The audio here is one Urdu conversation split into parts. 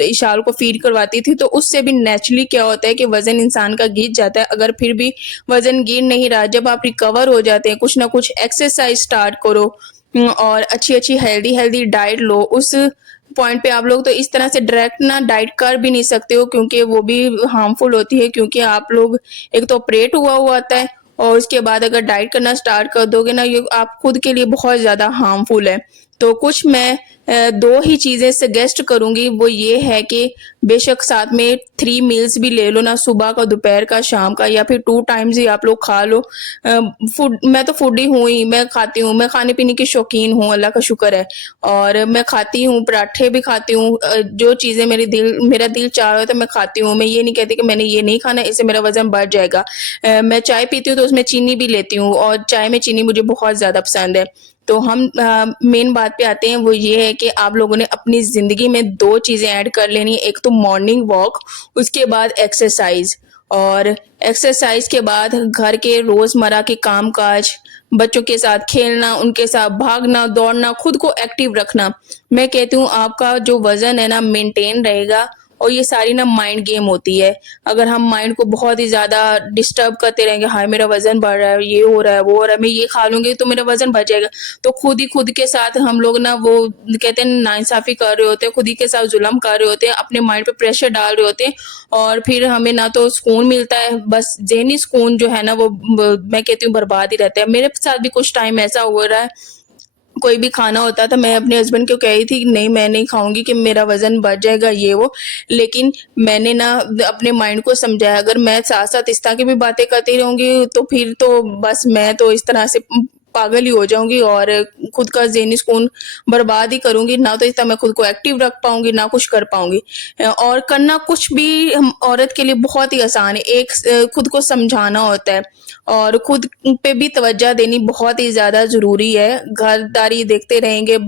اشال کو فیڈ کرواتی تھی. تو اس سے بھی نیچرلی کیا ہوتا ہے کہ وزن انسان کا گر جاتا ہے. اگر پھر بھی وزن گر نہیں رہا, جب آپ ریکور ہو جاتے ہیں, کچھ نہ کچھ ایکسرسائز سٹارٹ کرو اور اچھی ہیلدی ڈائٹ لو. اس پوائنٹ پہ آپ لوگ تو اس طرح سے ڈائریکٹ نہ ڈائٹ کر بھی نہیں سکتے ہو, کیونکہ وہ بھی ہارمفل ہوتی ہے, کیونکہ آپ لوگ ایک تو آپریٹ ہوا ہوتا ہے, اور اس کے بعد اگر ڈائٹ کرنا سٹارٹ کر دو گے نا, یہ آپ خود کے لیے بہت زیادہ ہارمفل ہے. تو کچھ میں دو ہی چیزیں سجیسٹ کروں گی, وہ یہ ہے کہ بے شک ساتھ میں 3 میلز بھی لے لو نا, صبح کا, دوپہر کا, شام کا, یا پھر 2 ٹائمز ہی آپ لوگ کھا لو. میں تو فوڈی ہوں ہی, میں کھاتی ہوں, میں کھانے پینے کی شوقین ہوں, اللہ کا شکر ہے. اور میں کھاتی ہوں, پراٹھے بھی کھاتی ہوں, جو چیزیں میرا دل چاہ رہا ہوتا ہے میں کھاتی ہوں. میں یہ نہیں کہتی کہ میں نے یہ نہیں کھانا, اس سے میرا وزن بڑھ جائے گا. میں چائے پیتی ہوں تو اس میں چینی بھی لیتی ہوں, اور چائے میں چینی مجھے بہت زیادہ پسند ہے. تو ہم مین بات پہ آتے ہیں, وہ یہ ہے کہ آپ لوگوں نے اپنی زندگی میں 2 چیزیں ایڈ کر لینی ہے. ایک تو مارننگ واک, اس کے بعد ایکسرسائز, اور ایکسرسائز کے بعد گھر کے روزمرہ کے کام کاج, بچوں کے ساتھ کھیلنا, ان کے ساتھ بھاگنا دوڑنا, خود کو ایکٹیو رکھنا. میں کہتی ہوں آپ کا جو وزن ہے نا مینٹین رہے گا. اور یہ ساری نا مائنڈ گیم ہوتی ہے. اگر ہم مائنڈ کو بہت ہی زیادہ ڈسٹرب کرتے رہیں گے, ہائے میرا وزن بڑھ رہا ہے, یہ ہو رہا ہے, وہ ہو رہا ہے, میں یہ کھا لوں گی تو میرا وزن بڑھ جائے گا, تو خود کے ساتھ ہم لوگ نا وہ کہتے ہیں ناانصافی کر رہے ہوتے ہیں, خود ہی کے ساتھ ظلم کر رہے ہوتے ہیں, اپنے مائنڈ پہ پریشر ڈال رہے ہوتے ہیں. اور پھر ہمیں نہ تو سکون ملتا ہے, بس ذہنی سکون جو ہے نا وہ میں کہتی ہوں برباد ہی رہتا ہے. میرے ساتھ بھی کچھ ٹائم ایسا ہو رہا ہے, کوئی بھی کھانا ہوتا تھا میں اپنے ہسبینڈ کو کہی تھی کہ نہیں میں نہیں کھاؤں گی کہ میرا وزن بڑھ جائے گا یہ وہ, لیکن میں نے نا اپنے مائنڈ کو سمجھایا, اگر میں ساتھ ساتھ اس طرح کی بھی باتیں کرتی رہوں گی تو پھر تو بس میں تو اس طرح سے پاگل ہی ہو جاؤں گی, اور خود کا ذہنی سکون برباد ہی کروں گی. نہ تو اس طرح میں خود کو ایکٹیو رکھ پاؤں گی, نہ کچھ کر پاؤں گی. اور کرنا کچھ بھی عورت کے لیے بہت ہی آسان ہے. ایک خود کو سمجھانا ہوتا ہے, اور خود پہ بھی توجہ دینی بہت ہی زیادہ ضروری ہے. گھرداری دیکھتے رہیں گے,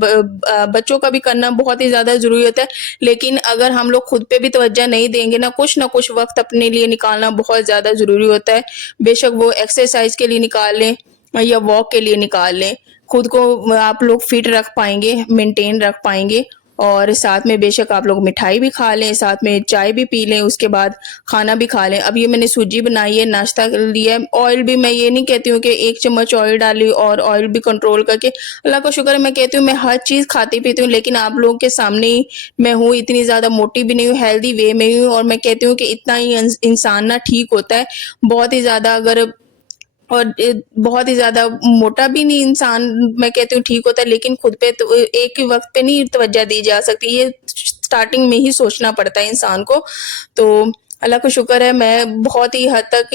بچوں کا بھی کرنا بہت ہی زیادہ ضروری ہوتا ہے, لیکن اگر ہم لوگ خود پہ بھی توجہ نہیں دیں گے نا, کچھ نہ کچھ وقت اپنے لیے نکالنا بہت زیادہ ضروری ہوتا ہے. بے شک وہ ایکسرسائز کے لیے نکال لیں یا واک کے لیے نکال لیں, خود کو آپ لوگ فٹ رکھ پائیں گے, مینٹین رکھ پائیں گے. اور ساتھ میں بے شک آپ لوگ مٹھائی بھی کھا لیں, ساتھ میں چائے بھی پی لیں, اس کے بعد کھانا بھی کھا لیں. اب یہ میں نے سوجی بنائی ہے, ناشتہ لیا ہے. آئل بھی میں یہ نہیں کہتی ہوں کہ 1 چمچ آئل ڈالی اور آئل بھی کنٹرول کر کے, اللہ کا شکر ہے میں کہتی ہوں میں ہر چیز کھاتی پیتی ہوں, لیکن آپ لوگوں کے سامنے ہی میں ہوں, اتنی زیادہ موٹی بھی نہیں ہوں, ہیلدی وے میں ہوں. اور میں کہتی ہوں کہ اتنا ہی انسان نا ٹھیک ہوتا ہے. بہت ہی زیادہ اگر اور بہت ہی زیادہ موٹا بھی نہیں انسان میں کہتی ہوں ٹھیک ہوتا ہے, لیکن خود پہ تو ایک ہی وقت پہ نہیں توجہ دی جا سکتی, یہ سٹارٹنگ میں ہی سوچنا پڑتا ہے انسان کو. تو اللہ کا شکر ہے میں بہت ہی حد تک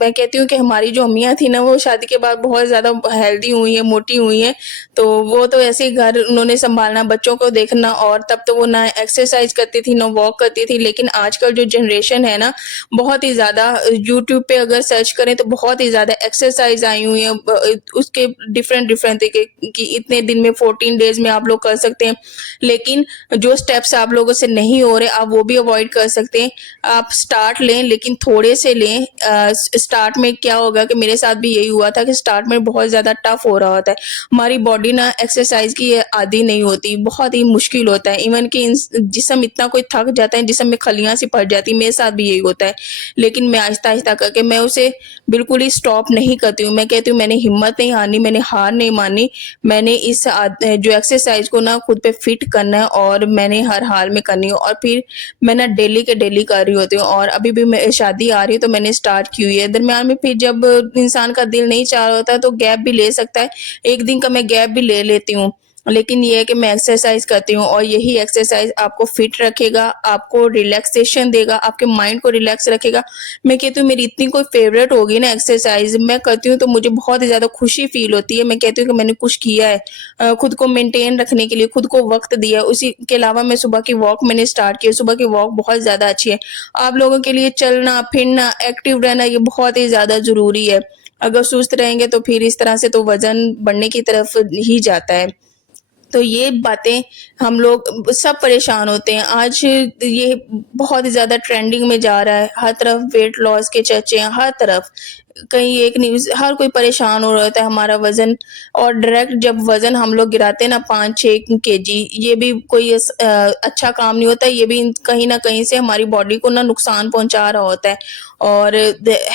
میں کہتی ہوں کہ ہماری جو امیاں تھیں نا وہ شادی کے بعد بہت زیادہ ہیلدی ہوئی ہیں, موٹی ہوئی ہیں. تو وہ تو ایسے ہی گھر انہوں نے سنبھالنا, بچوں کو دیکھنا, اور تب تو وہ نہ ایکسرسائز کرتی تھی نہ واک کرتی تھی. لیکن آج کل جو جنریشن ہے نا بہت ہی زیادہ, یوٹیوب پہ اگر سرچ کریں تو بہت ہی زیادہ ایکسرسائز آئی ہوئی ہیں, اس کے ڈفرینٹ طریقے کی, اتنے دن میں 14 ڈیز میں آپ لوگ کر سکتے ہیں. لیکن جو سٹیپس آپ لوگوں سے نہیں ہو رہے آپ وہ بھی اوائڈ کر سکتے ہیں. آپ سٹارٹ لیں, لیکن تھوڑے سے لیں. سٹارٹ میں کیا ہوگا کہ میرے ساتھ بھی یہی ہوا تھا کہ سٹارٹ میں بہت زیادہ ٹف ہو رہا ہوتا ہے, ہماری باڈی نا ایکسرسائز کی عادی نہیں ہوتی, بہت ہی مشکل ہوتا ہے. ایون کہ جسم اتنا کوئی تھک جاتا ہے, جسم میں خلیاں سی پڑ جاتی, میرے ساتھ بھی یہی ہوتا ہے. لیکن میں آہستہ آہستہ کر کے میں اسے بالکل ہی سٹاپ نہیں کرتی ہوں. میں کہتی ہوں میں نے ہمت نہیں ہارنی, میں نے ہار نہیں مانی, میں نے اس جو ایکسرسائز کو نا خود پہ فٹ کرنا ہے, اور میں نے ہر حال میں کرنی ہو. اور پھر میں نا ڈیلی کے ڈیلی کر رہی ہوتی ہوں, اور ابھی بھی شادی آ رہی ہے تو میں نے سٹارٹ کی ہوئی ہے. درمیان میں پھر جب انسان کا دل نہیں چاہ رہا ہوتا تو گیپ بھی لے سکتا ہے, 1 دن کا میں گیپ بھی لے لیتی ہوں. لیکن یہ ہے کہ میں ایکسرسائز کرتی ہوں, اور یہی ایکسرسائز آپ کو فٹ رکھے گا, آپ کو ریلیکسیشن دے گا, آپ کے مائنڈ کو ریلیکس رکھے گا. میں کہتی ہوں میری اتنی کوئی فیوریٹ ہوگی نا ایکسرسائز, میں کرتی ہوں تو مجھے بہت ہی زیادہ خوشی فیل ہوتی ہے. میں کہتی ہوں کہ میں نے کچھ کیا ہے خود کو مینٹین رکھنے کے لیے, خود کو وقت دیا. اسی کے علاوہ میں صبح کی واک میں نے سٹارٹ کی, صبح کی واک بہت زیادہ اچھی ہے. آپ لوگوں کے لیے چلنا پھرنا ایکٹیو رہنا یہ بہت ہی زیادہ ضروری ہے. اگر سست رہیں گے تو پھر اس طرح سے تو وزن بڑھنے کی طرف ہی جاتا ہے. تو یہ باتیں ہم لوگ سب پریشان ہوتے ہیں. آج یہ بہت ہی زیادہ ٹرینڈنگ میں جا رہا ہے، ہر طرف ویٹ لاس کے چرچے ہیں، ہر طرف کہیں ایک نیوز، ہر کوئی پریشان ہو رہا ہوتا ہے ہمارا وزن. اور ڈائریکٹ جب وزن ہم لوگ گراتے ہیں نا 5-6 kg، یہ بھی کوئی اچھا کام نہیں ہوتا. یہ بھی کہیں نہ کہیں سے ہماری باڈی کو نا نقصان پہنچا رہا ہوتا ہے. اور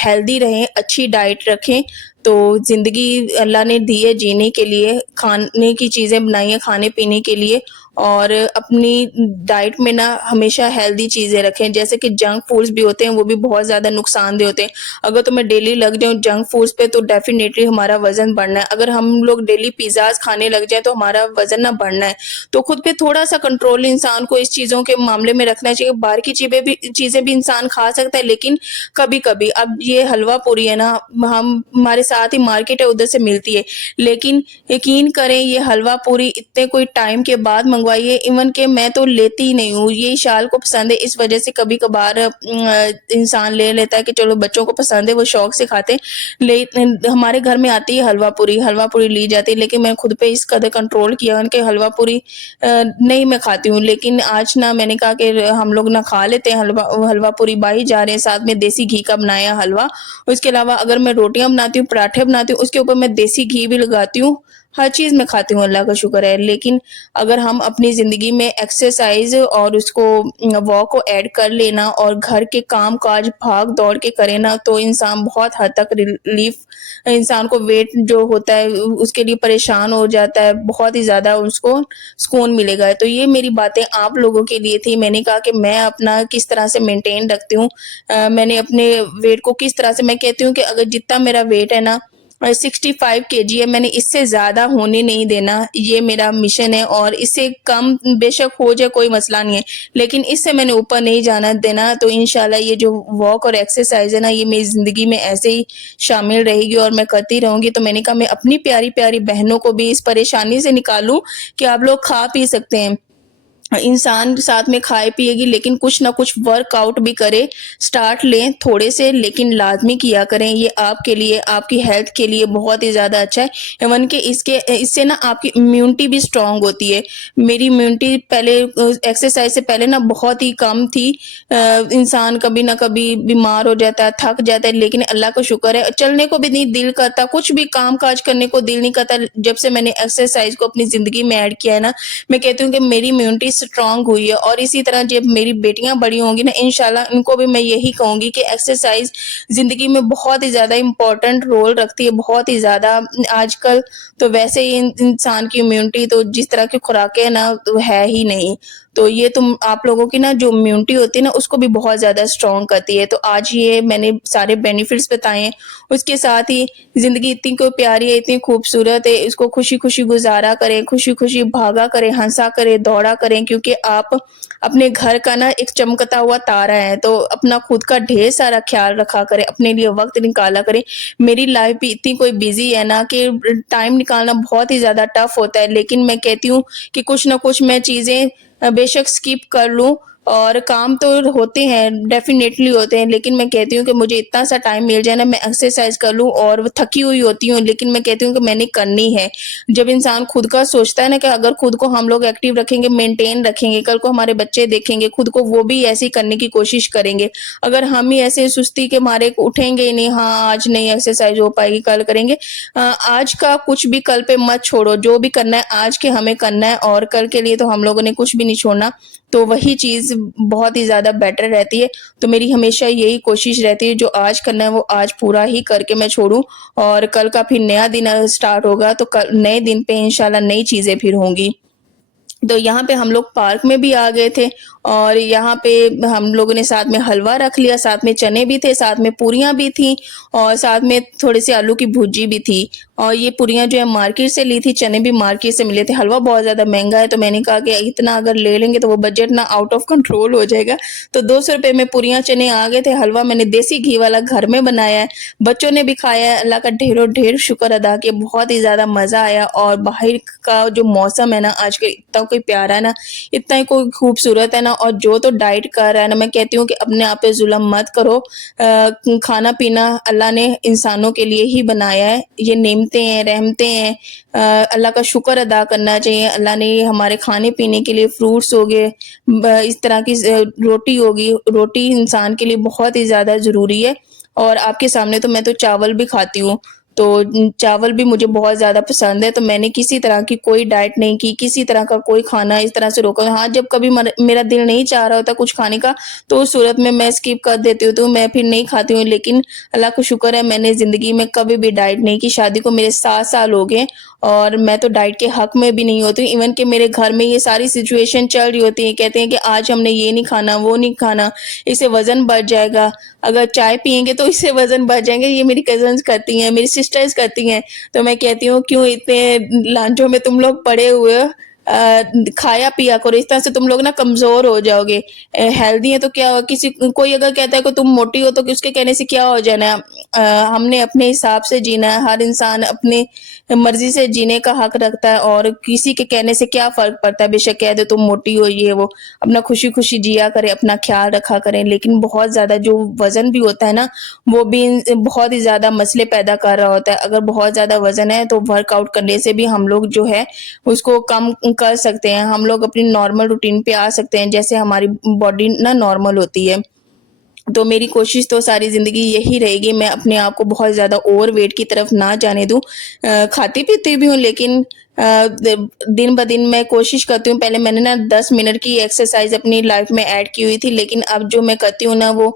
ہیلدی رہیں، اچھی ڈائٹ رکھیں. تو زندگی اللہ نے دی ہے جینے کے لیے، کھانے کی چیزیں بنائی ہیں کھانے پینے کے لیے، اور اپنی ڈائٹ میں نا ہمیشہ ہیلدی چیزیں رکھیں. جیسے کہ جنک فوڈز بھی ہوتے ہیں، وہ بھی بہت زیادہ نقصان دہ ہوتے ہیں. اگر تو میں ڈیلی لگ جاؤں جنک فوڈز پہ تو ڈیفینیٹلی ہمارا وزن بڑھنا ہے. اگر ہم لوگ ڈیلی پیزاز کھانے لگ جائیں تو ہمارا وزن نہ بڑھنا ہے. تو خود پہ تھوڑا سا کنٹرول انسان کو اس چیزوں کے معاملے میں رکھنا چاہیے. باہر کی چیزیں بھی انسان کھا سکتا ہے، لیکن کبھی کبھی. اب یہ حلوہ پوری ہے نا، ہمارے ساتھ ہی مارکیٹ ہے، ادھر سے ملتی ہے، لیکن یقین کریں یہ حلوہ پوری اتنے کوئی ٹائم کے بعد منگوائی ہے. ایون کہ میں تو لیتی ہی نہیں ہوں. یہ شال کو پسند ہے، اس وجہ سے کبھی کبھار انسان لے لیتا ہے کہ چلو بچوں کو پسند ہے، وہ شوق سے کھاتے ہیں. ہمارے گھر میں آتی ہے حلوہ پوری لی جاتی ہے، لیکن میں خود پہ اس قدر کنٹرول کیا کہ حلوہ پوری نہیں میں کھاتی ہوں. لیکن آج نہ میں نے کہا کہ ہم لوگ نہ کھا لیتے ہیں حلوہ پوری. باہر جا رہے ہیں، ساتھ میں دیسی گھی کا بنایا حلوہ. اس کے علاوہ اگر میں روٹیاں بناتی ہوں، پراٹھے بناتی ہوں، اس کے اوپر میں دیسی گھی بھی لگاتی ہوں. ہر چیز میں کھاتی ہوں، اللہ کا شکر ہے. لیکن اگر ہم اپنی زندگی میں ایکسرسائز اور اس کو واک کو ایڈ کر لینا اور گھر کے کام کاج بھاگ دوڑ کے کرے نا، تو انسان بہت حد تک ریلیف، انسان کو ویٹ جو ہوتا ہے اس کے لیے پریشان ہو جاتا ہے، بہت ہی زیادہ اس کو سکون ملے گا. تو یہ میری باتیں آپ لوگوں کے لیے تھی. میں نے کہا کہ میں اپنا کس طرح سے مینٹین رکھتی ہوں، میں نے اپنے ویٹ کو کس طرح سے، میں کہتی ہوں کہ اگر جتنا میرا ویٹ ہے نا 65 kg ہے، میں نے اس سے زیادہ ہونے نہیں دینا. یہ میرا مشن ہے. اور اس سے کم بے شک ہو جائے کوئی مسئلہ نہیں ہے، لیکن اس سے میں نے اوپر نہیں جانا دینا. تو انشاءاللہ یہ جو واک اور ایکسرسائز ہے نا، یہ میری زندگی میں ایسے ہی شامل رہے گی اور میں کرتی رہوں گی. تو میں نے کہا میں اپنی پیاری پیاری بہنوں کو بھی اس پریشانی سے نکالوں کہ آپ لوگ کھا پی سکتے ہیں. انسان ساتھ میں کھائے پیے گی، لیکن کچھ نہ کچھ ورک آؤٹ بھی کرے. سٹارٹ لیں تھوڑے سے، لیکن لازمی کیا کریں. یہ آپ کے لیے، آپ کی ہیلتھ کے لیے بہت ہی زیادہ اچھا ہے. ایون کہ اس سے نا آپ کی امیونٹی بھی سٹرونگ ہوتی ہے. میری امیونٹی پہلے ایکسرسائز سے پہلے نا بہت ہی کم تھی. انسان کبھی نہ کبھی بیمار ہو جاتا ہے، تھک جاتا ہے، لیکن اللہ کا شکر ہے چلنے کو بھی نہیں دل کرتا، کچھ بھی کام کاج کرنے کو دل نہیں کرتا. جب سے میں نے ایکسرسائز کو اپنی زندگی میں ایڈ کیا ہے نا، میں کہتی ہوں کہ میری امیونٹی سٹرونگ ہوئی ہے. اور اسی طرح جب میری بیٹیاں بڑی ہوں گی نا، انشاءاللہ ان کو بھی میں یہی کہوں گی کہ ایکسرسائز زندگی میں بہت ہی زیادہ امپورٹنٹ رول رکھتی ہے، بہت ہی زیادہ. آج کل تو ویسے ہی انسان کی امیونٹی تو جس طرح کی خوراکیں نا تو ہے ہی نہیں. تو یہ تم آپ لوگوں کی نا جو امیونٹی ہوتی ہے نا، اس کو بھی بہت زیادہ سٹرونگ کرتی ہے. تو آج یہ میں نے سارے بینیفٹس بتائے ہیں. اس کے ساتھ ہی زندگی اتنی کو پیاری ہے، اتنی خوبصورت ہے، اس کو خوشی خوشی گزارا کریں، خوشی خوشی بھاگا کریں، ہنسا کریں، دوڑا کریں. کیونکہ آپ اپنے گھر کا نا ایک چمکتا ہوا تارا ہے. تو اپنا خود کا ڈھیر سارا خیال رکھا کریں، اپنے لیے وقت نکالا کریں. میری لائف بھی اتنی کوئی بیزی ہے نا کہ ٹائم نکالنا بہت ہی زیادہ ٹف ہوتا ہے. لیکن میں کہتی ہوں کہ کچھ نہ کچھ میں چیزیں بے شک سکپ کر لوں. اور کام تو ہوتے ہیں، ڈیفینیٹلی ہوتے ہیں، لیکن میں کہتی ہوں کہ مجھے اتنا سا ٹائم مل جائے نا، میں ایکسرسائز کر لوں. اور تھکی ہوئی ہوتی ہوں، لیکن میں کہتی ہوں کہ میں نے کرنی ہے. جب انسان خود کا سوچتا ہے نا کہ اگر خود کو ہم لوگ ایکٹیو رکھیں گے، مینٹین رکھیں گے، کل کو ہمارے بچے دیکھیں گے خود کو، وہ بھی ایسے کرنے کی کوشش کریں گے. اگر ہم ہی ایسے سستی کے مارے اٹھیں گے ہی نہیں، ہاں آج نہیں ایکسرسائز ہو پائے گی، کل کریں گے. آج کا کچھ بھی کل پہ مت چھوڑو. جو بھی کرنا ہے آج کے ہمیں کرنا ہے، اور کل کے لیے تو ہم لوگوں نے کچھ بھی نہیں چھوڑنا. تو وہی چیز بہت ہی زیادہ بیٹر رہتی ہے. تو میری ہمیشہ یہی کوشش رہتی ہے، جو آج کرنا ہے وہ آج پورا ہی کر کے میں چھوڑوں. اور کل کا پھر نیا دن سٹارٹ ہوگا، تو نئے دن پہ انشاءاللہ نئی چیزیں پھر ہوں گی. تو یہاں پہ ہم لوگ پارک میں بھی آ گئے تھے، اور یہاں پہ ہم لوگوں نے ساتھ میں حلوہ رکھ لیا، ساتھ میں چنے بھی تھے، ساتھ میں پوریاں بھی تھیں، اور ساتھ میں تھوڑے سے آلو کی بھجی بھی تھی. اور یہ پوریاں جو ہے مارکیٹ سے لی تھی، چنے بھی مارکیٹ سے ملے تھے. حلوہ بہت زیادہ مہنگا ہے، تو میں نے کہا کہ اتنا اگر لے لیں گے تو وہ بجٹ نہ آؤٹ آف کنٹرول ہو جائے گا. تو 200 روپے میں پوریاں چنے آ گئے تھے. حلوہ میں نے دیسی گھی والا گھر میں بنایا ہے، بچوں نے بھی کھایا ہے. اللہ کا ڈھیروں ڈھیر شکر ادا کیا، بہت ہی زیادہ مزہ آیا. اور باہر کا جو موسم ہے نا آج کل اتنا کوئی پیارا ہے نا، اتنا ہی کوئی خوبصورت ہے نا. اور جو تو ڈائٹ کر رہا ہے نا، میں کہتی ہوں کہ اپنے آپ پہ ظلم مت کرو. کھانا پینا اللہ نے انسانوں کے لیے ہی بنایا ہے، یہ نعمتیں ہیں، رحمتیں ہیں. اللہ کا شکر ادا کرنا چاہیے. اللہ نے ہمارے کھانے پینے کے لیے فروٹس ہو گئے، اس طرح کی روٹی ہوگی. روٹی انسان کے لیے بہت ہی زیادہ ضروری ہے. اور آپ کے سامنے تو میں تو چاول بھی کھاتی ہوں، تو چاول بھی مجھے بہت زیادہ پسند ہے. تو میں نے کسی طرح کی کوئی ڈائٹ نہیں کی، کسی طرح کا کوئی کھانا اس طرح سے روکا. ہاں، جب کبھی میرا دل نہیں چاہ رہا ہوتا کچھ کھانے کا تو اس صورت میں اسکپ کر دیتی ہوں، تو میں پھر نہیں کھاتی ہوں. لیکن اللہ کا شکر ہے میں نے زندگی میں کبھی بھی ڈائٹ نہیں کی. شادی کو میرے 7 سال ہو گئے اور میں تو ڈائٹ کے حق میں بھی نہیں ہوتی ہوں. ایون کہ میرے گھر میں یہ ساری سچویشن چل رہی ہوتی ہیں، کہتے ہیں کہ آج ہم نے یہ نہیں کھانا، وہ نہیں کھانا، اس سے وزن بڑھ جائے گا، اگر چائے پیئیں گے تو اس سے وزن بڑھ جائیں گے. یہ میری کزنس کرتی ہیں، میری سسٹرز کرتی ہیں. تو میں کہتی ہوں کیوں اتنے لانچوں میں تم لوگ پڑے ہوئے ہو، کھایا پیا کرو، اس طرح سے تم لوگ نا کمزور ہو جاؤ گے. ہیلدی ہے تو کیا ہو، کوئی اگر کہتا ہے کہ تم موٹی ہو تو اس کے کہنے سے کیا ہو جانا ہے. ہم نے اپنے حساب سے جینا ہے. ہر انسان اپنے مرضی سے جینے کا حق رکھتا ہے، اور کسی کے کہنے سے کیا فرق پڑتا ہے. بے شک کہہ دے تم موٹی ہو، یہ وہ، اپنا خوشی خوشی جیا کرے، اپنا خیال رکھا کریں. لیکن بہت زیادہ جو وزن بھی ہوتا ہے نا، وہ بھی بہت ہی زیادہ مسئلے پیدا کر رہا ہوتا ہے. اگر بہت زیادہ وزن ہے تو ورک آؤٹ کرنے سے بھی ہم لوگ جو ہے اس کو کم کر سکتے ہیں. ہم لوگ اپنی نارمل روٹین پہ آ سکتے ہیں، جیسے ہماری باڈی نا نارمل ہوتی ہے. تو میری کوشش تو ساری زندگی یہی رہے گی، میں اپنے آپ کو بہت زیادہ اوور ویٹ کی طرف نہ جانے دوں. کھاتی پیتی بھی ہوں، لیکن دن بدن میں کوشش کرتی ہوں. پہلے میں نے نا 10 منٹ کی ایکسرسائز اپنی لائف میں ایڈ کی ہوئی تھی، لیکن اب جو میں کرتی ہوں نا وہ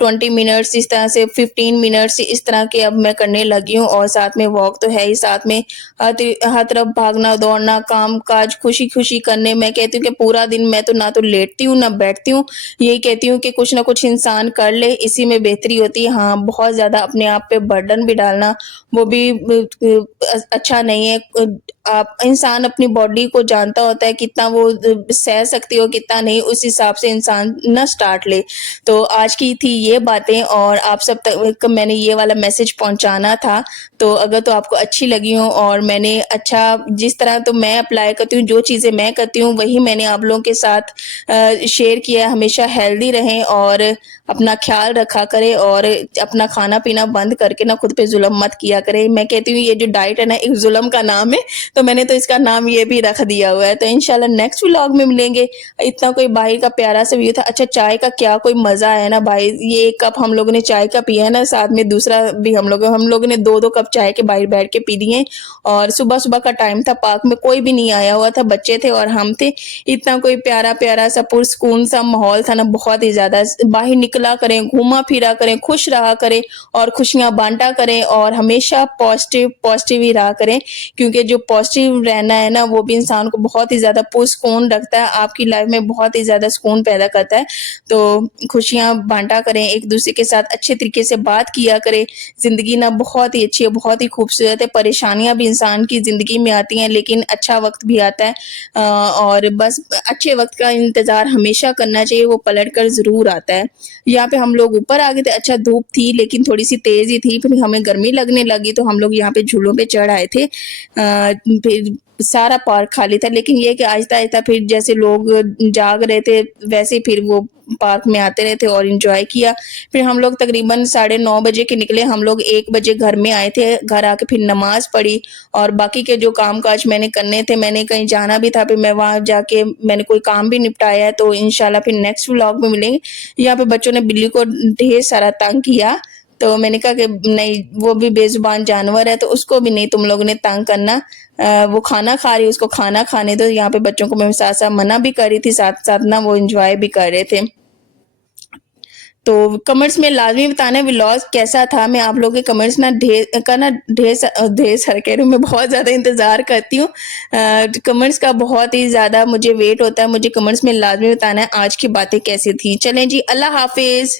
20 منٹس، اس طرح سے 15 منٹس اس طرح کے اب میں کرنے لگی ہوں. اور ساتھ میں واک تو ہے ہی، ساتھ میں ہر طرف بھاگنا دوڑنا، کام کاج خوشی خوشی کرنے. میں کہتی ہوں کہ پورا دن میں تو نہ تو لیٹتی ہوں نہ بیٹھتی ہوں. یہی کہتی ہوں کہ کچھ نہ کچھ انسان کر لے، اسی میں بہتری ہوتی ہے. ہاں، بہت زیادہ اپنے آپ پہ برڈن بھی ڈالنا وہ بھی اچھا نہیں ہے. آپ انسان اپنی باڈی کو جانتا ہوتا ہے کتنا وہ سہ سکتی ہو کتنا نہیں، اس حساب سے انسان نہ سٹارٹ لے. تو آج کی تھی یہ باتیں، اور آپ سب تک میں نے یہ والا میسج پہنچانا تھا. تو اگر تو آپ کو اچھی لگی ہوں، اور میں نے اچھا جس طرح تو میں اپلائی کرتی ہوں، جو چیزیں میں کرتی ہوں وہی میں نے آپ لوگوں کے ساتھ شیئر کیا ہے. ہمیشہ ہیلدی رہیں اور اپنا خیال رکھا کرے، اور اپنا کھانا پینا بند کر کے نا خود پہ ظلم مت کیا کرے. میں کہتی ہوں یہ جو ڈائٹ ہے نا ایک ظلم کا نام ہے، تو میں نے تو اس کا نام یہ بھی رکھ دیا ہوا ہے. تو انشاءاللہ نیکسٹ ولاگ میں ملیں گے. اتنا کوئی باہر کا پیارا سا ویو تھا. اچھا، چائے کا کیا کوئی مزہ ہے نا بھائی. یہ ایک کپ ہم لوگوں نے چائے کا پیا ہے نا، ساتھ میں دوسرا بھی ہم لوگوں نے 2 کپ چائے کے باہر بیٹھ کے پی دیے. اور صبح صبح کا ٹائم تھا، پارک میں کوئی بھی نہیں آیا ہوا تھا، بچے تھے اور ہم تھے. اتنا کوئی پیارا پیارا سا پرسکون سا ماحول تھا نا، بہت ہی زیادہ. باہر نکلا کریں، گھوما پھرا کریں، خوش رہا کریں اور خوشیاں بانٹا کریں، اور ہمیشہ پازیٹیو ہی رہا کریں. کیونکہ جو پازیٹیو رہنا ہے نا وہ بھی انسان کو بہت ہی زیادہ پرسکون رکھتا ہے، آپ کی لائف میں بہت ہی زیادہ سکون پیدا کرتا ہے. تو خوشیاں بانٹا کریں، ایک دوسرے کے ساتھ اچھے طریقے سے بات کیا کریں. زندگی نا بہت ہی اچھی ہے، بہت ہی خوبصورت ہے. پریشانیاں بھی انسان کی زندگی میں آتی ہیں، لیکن اچھا وقت بھی آتا ہے. اور بس اچھے وقت کا انتظار ہمیشہ کرنا چاہیے، وہ پلٹ کر ضرور آتا ہے. یہاں پہ ہم لوگ اوپر آ گئے تھے. اچھا دھوپ تھی لیکن تھوڑی سی تیز ہی تھی، پھر ہمیں گرمی لگنے لگی تو ہم لوگ یہاں پہ جھولوں پہ چڑھ آئے تھے. پھر سارا پارک خالی تھا، لیکن یہ کہ آہستہ آہستہ پھر جیسے لوگ جاگ رہے تھے ویسے پھر وہ پارک میں آتے رہے تھے اور انجوائے کیا. پھر ہم لوگ تقریباً 9:30 بجے کے نکلے. ہم لوگ 1 بجے گھر میں آئے تھے. گھر آ کے پھر نماز پڑھی اور باقی کے جو کام کاج میں نے کرنے تھے، میں نے کہیں جانا بھی تھا، پھر میں وہاں جا کے میں نے کوئی کام بھی نپٹایا ہے. تو انشاءاللہ پھر نیکسٹ ولاگ میں ملیں گے. یہاں پہ بچوں نے بلی کو ڈھیر سارا تنگ کیا، تو میں نے کہا کہ نہیں، وہ بھی بے زبان جانور ہے تو اس کو بھی نہیں تم لوگوں نے تنگ کرنا. وہ کھانا کھا رہی، اس کو کھانا کھانے دو. یہاں پہ بچوں کو میں ساتھ ساتھ منع بھی کر رہی تھی، ساتھ ساتھ نا وہ انجوائے بھی کر رہے تھے. تو کمنٹس میں لازمی بتانا ولاگ کیسا تھا. میں آپ لوگوں کے کمنٹس نا ڈھیر سارے کہہ رہی ہوں، میں بہت زیادہ انتظار کرتی ہوں. کمنٹس کا بہت ہی زیادہ مجھے ویٹ ہوتا ہے. مجھے کمنٹس میں لازمی بتانا ہے آج کی باتیں کیسی تھی. چلیں جی، اللہ حافظ.